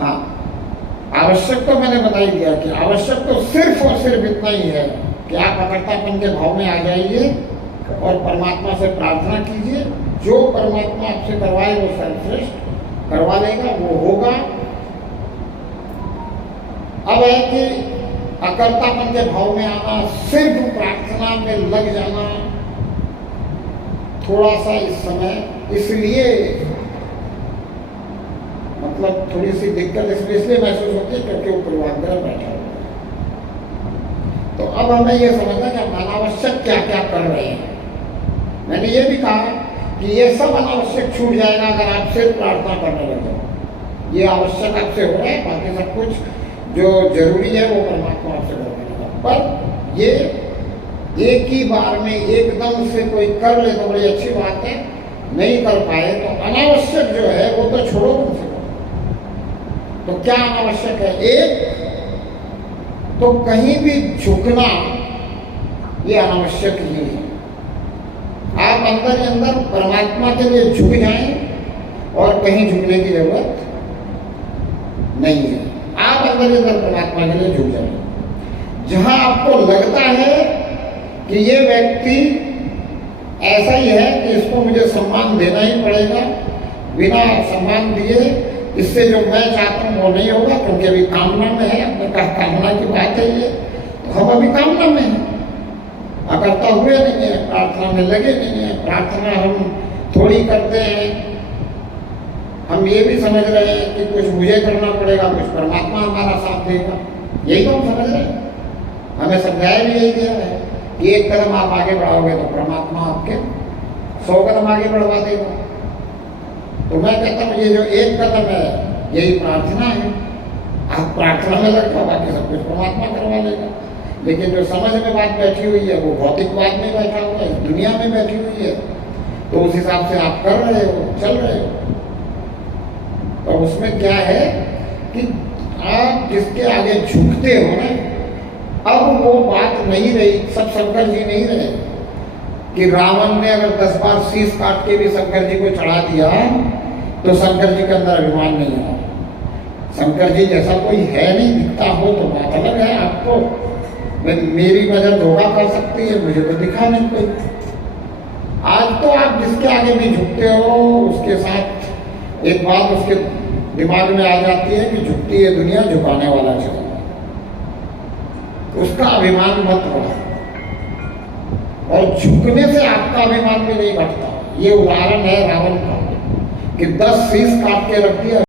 हाँ, आवश्यक तो मैंने बता ही दिया कि आवश्यक तो सिर्फ और सिर्फ इतना ही है कि आप अकर्तापन के भाव में आ जाइए और परमात्मा से प्रार्थना कीजिए। जो परमात्मा आपसे करवाए वो सर्वश्रेष्ठ करवा लेगा, वो होगा। अब है कि अकर्तापन के भाव में आना, सिर्फ प्रार्थना में लग जाना, थोड़ा सा इस समय इसलिए मतलब थोड़ी सी दिक्कत इसलिए महसूस होती है क्योंकि वो पूर्वाग्रह बैठा हुआ है। तो अब हमें ये समझना कि हम अनावश्यक क्या क्या कर रहे हैं। मैंने ये भी कहा कि ये सब अनावश्यक छूट जाएगा अगर आप सिर्फ प्रार्थना करने लगे। ये आवश्यक आपसे हो रहा है, बाकी सब कुछ जो जरूरी है वो परमात्मा आपसे करवाएगा। पर ये एक ही बार में एकदम से कोई कर ले तो बड़ी अच्छी बात है, नहीं कर पाए तो अनावश्यक जो है वो तो छोड़ो कम से कम। तो क्या अनावश्यक है? एक तो कहीं भी झुकना ये अनावश्यक ही है। आप अंदर ही अंदर परमात्मा के लिए झुक जाएं और कहीं झुकने की जरूरत नहीं है। आप अंदर ही अंदर परमात्मा के लिए झुक जाएं। जहां आपको लगता है कि ये व्यक्ति ऐसा ही है कि इसको मुझे सम्मान देना ही पड़ेगा, बिना सम्मान दिए इससे जो मैं चाहता हूँ वो नहीं होगा, क्योंकि अभी कामना में है। अपने कहा कामना की बात है ये, तो हम अभी कामना में हैं, अकर्ता हुए नहीं है, प्रार्थना में लगे नहीं है। प्रार्थना हम थोड़ी करते हैं, हम ये भी समझ रहे हैं कि कुछ मुझे करना पड़ेगा, कुछ परमात्मा हमारा साथ देगा। यही तो हम समझ रहे हैं। हमें समझाया भी यही गया है कि एक कदम आप आगे बढ़ाओगे तो परमात्मा आपके 100 कदम आगे बढ़वा देगा। तो मैं कहता हूँ ये जो एक कदम है यही प्रार्थना है। आप प्रार्थना में लग जाओ, बाकी सब कुछ परमात्मा करवा लेगा। लेकिन जो समझ में बात बैठी हुई है वो भौतिकवाद में बैठा हुआ है, दुनिया में बैठी हुई है, तो उस हिसाब से आप कर रहे हो, चल रहे हो। तो उसमें क्या है कि आप जिसके आगे झुकते हो ना, अब वो बात नहीं रही। सब शंकर जी नहीं रहे कि रावण ने अगर 10 बार शीश काट के भी शंकर जी को चढ़ा दिया तो शंकर जी के अंदर अभिमान नहीं है। शंकर जी जैसा कोई है नहीं, दिखता हो तो बात अलग है। आपको मेरी नजर धोखा कर सकती है, मुझे तो दिखा नहीं कोई। आज तो आप जिसके आगे भी झुकते हो उसके साथ एक बात उसके दिमाग में आ जाती है कि झुकती है दुनिया, झुकाने वाला चाहिए। उसका अभिमान मत बढ़ा, और झुकने से आपका अभिमान भी नहीं बढ़ता। ये उदाहरण है रावण का कि 10 शीश काट के रख दिया।